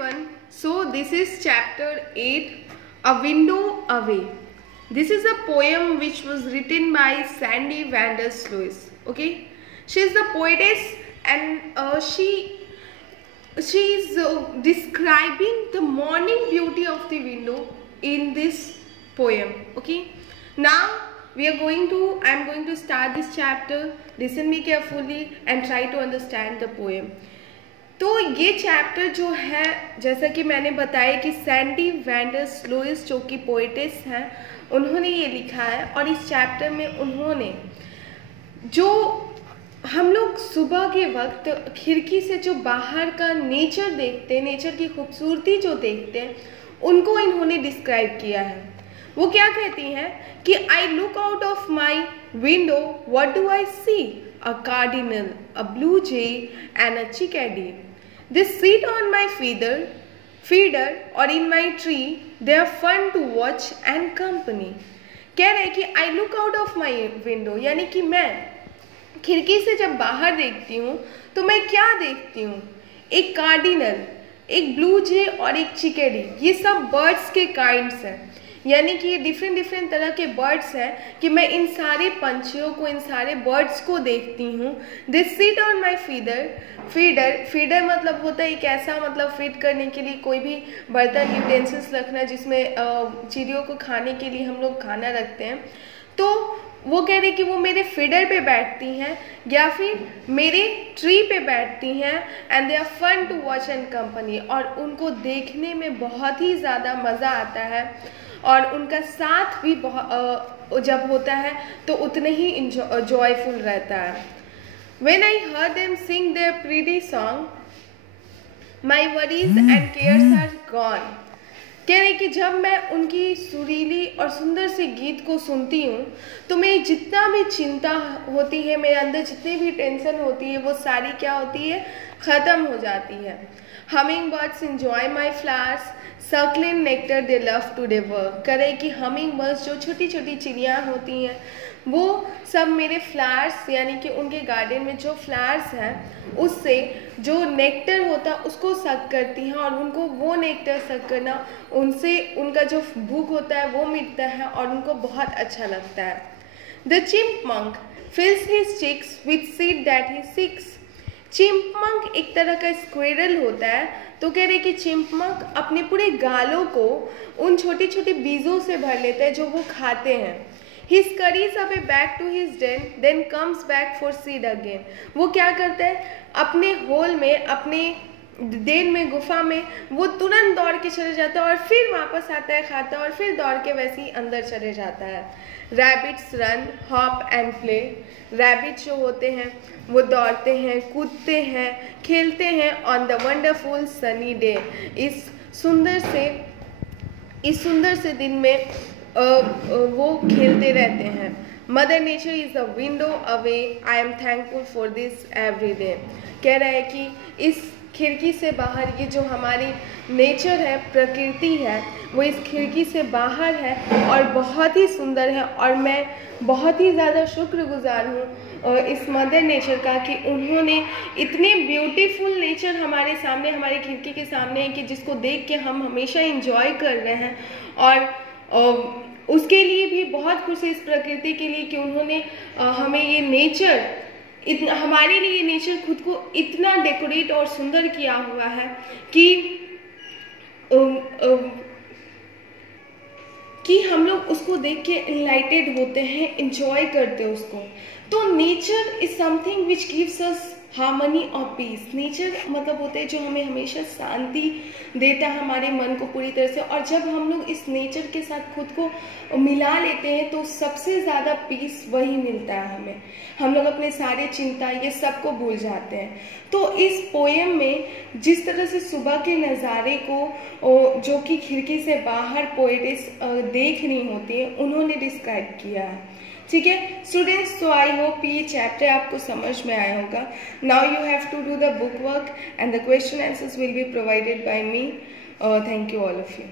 everyone. So this is chapter 8, A Window Away. This is a poem which was written by Sandy van der Sloot. Okay, she is the poetess and she is describing the morning beauty of the window in this poem. Okay, now I am going to start this chapter. Listen me carefully and try to understand the poem. तो ये chapter जो है, जैसा कि मैंने बताया कि Sandy van der slot जो कि पोएटेस हैं, उन्होंने ये लिखा है। और इस चैप्टर में उन्होंने जो हम लोग सुबह के वक्त खिड़की से जो बाहर का नेचर देखते हैं, नेचर की खूबसूरती जो देखते हैं, उनको इन्होंने डिस्क्राइब किया है। वो क्या कहती हैं कि I look out of my window, what do I see? A cardinal, a blue jay and a chickadee. They sit on my feeder or in my tree. They are fun to watch and company. कह रहे हैं कि I look out of my window, यानी कि मैं खिड़की से जब बाहर देखती हूँ तो मैं क्या देखती हूँ? एक कार्डिनल, एक ब्लू जे और एक चिकेडी. ये सब बर्ड्स के काइंड्स हैं, यानी कि ये डिफरेंट तरह के बर्ड्स हैं कि मैं इन सारे पंछियों को, इन सारे बर्ड्स को देखती हूँ. They sit on my feeder मतलब होता है एक ऐसा, मतलब फीड करने के लिए कोई भी बर्तन, यूटेंसिल्स रखना जिसमें चिड़ियों को खाने के लिए हम लोग खाना रखते हैं. तो वो कह रहे कि वो मेरे फीडर पे बैठती हैं या फिर मेरे ट्री पे बैठती हैं. And they are fun to watch and company, और उनको देखने में बहुत ही ज़्यादा मज़ा आता है और उनका साथ भी जब होता है तो उतने ही जॉयफुल रहता है. When I heard them sing their pretty song, my worries and cares are gone. कह रहे कि जब मैं उनकी सुरीली और सुंदर से गीत को सुनती हूँ तो मेरी जितना भी चिंता होती है, मेरे अंदर जितनी भी टेंशन होती है, वो सारी क्या होती है? ख़त्म हो जाती है. Humming birds enjoy my flowers, suckling nectar they love to devour. करे कि हमिंग बर्ड्स जो छोटी छोटी चिड़ियाँ होती हैं, वो सब मेरे फ्लावर्स, यानी कि उनके गार्डन में जो फ्लावर्स हैं उससे जो नेक्टर होता है उसको सक करती हैं, और उनको वो नेक्टर सक करना, उनसे उनका जो भूख होता है वो मिटता है और उनको बहुत अच्छा लगता है. The chipmunk fills his cheeks with seed that he seeks. Chipmunk एक तरह का स्क्विरल होता है. तो कह रहे कि चिंपमंक अपने पूरे गालों को उन छोटे छोटे बीजों से भर लेता है जो वो खाते हैं. He scurries away back to his den, then comes back for seed again. वो क्या करता है? अपने होल में, अपने देन में, गुफा में वो तुरंत दौड़ के चले जाता है और फिर वापस आता है, खाता है और फिर दौड़ के वैसे ही अंदर चले जाता है. Rabbits run, hop and play. Rabbit जो होते हैं वो दौड़ते हैं, कूदते हैं, खेलते हैं on the wonderful sunny day. इस सुंदर से दिन में वो खेलते रहते हैं. Mother nature is a window away. I am thankful for this every day. कह रहा है कि इस खिड़की से बाहर ये जो हमारी नेचर है, प्रकृति है, वो इस खिड़की से बाहर है और बहुत ही सुंदर है. और मैं बहुत ही ज़्यादा शुक्रगुजार हूँ इस मदर नेचर का कि उन्होंने इतने ब्यूटीफुल नेचर हमारे सामने, हमारे खिड़की के सामने है कि जिसको देख के हम हमेशा इंजॉय कर रहे हैं. और उसके लिए भी बहुत खुश है, इस प्रकृति के लिए, कि उन्होंने हमें ये नेचर, हमारे लिए ये नेचर खुद को इतना डेकोरेट और सुंदर किया हुआ है कि हम लोग उसको देख के इनलाइटेड होते हैं, इंजॉय करते हैं उसको. तो nature is something which gives us harmony और पीस. नेचर मतलब होता है जो हमें हमेशा शांति देता है हमारे मन को पूरी तरह से. और जब हम लोग इस नेचर के साथ खुद को मिला लेते हैं तो सबसे ज़्यादा पीस वही मिलता है हमें. हम लोग अपने सारे चिंता ये सब को भूल जाते हैं. तो इस पोएम में जिस तरह से सुबह के नज़ारे को जो कि खिड़की से बाहर पोएटेस देख रही होती है, उन्होंने डिस्क्राइब किया है. ठीक है स्टूडेंट्स, तो आई होप ये चैप्टर आपको समझ में आया होगा. Now you have to do the book work and the question answers will be provided by me. Thank you all of you.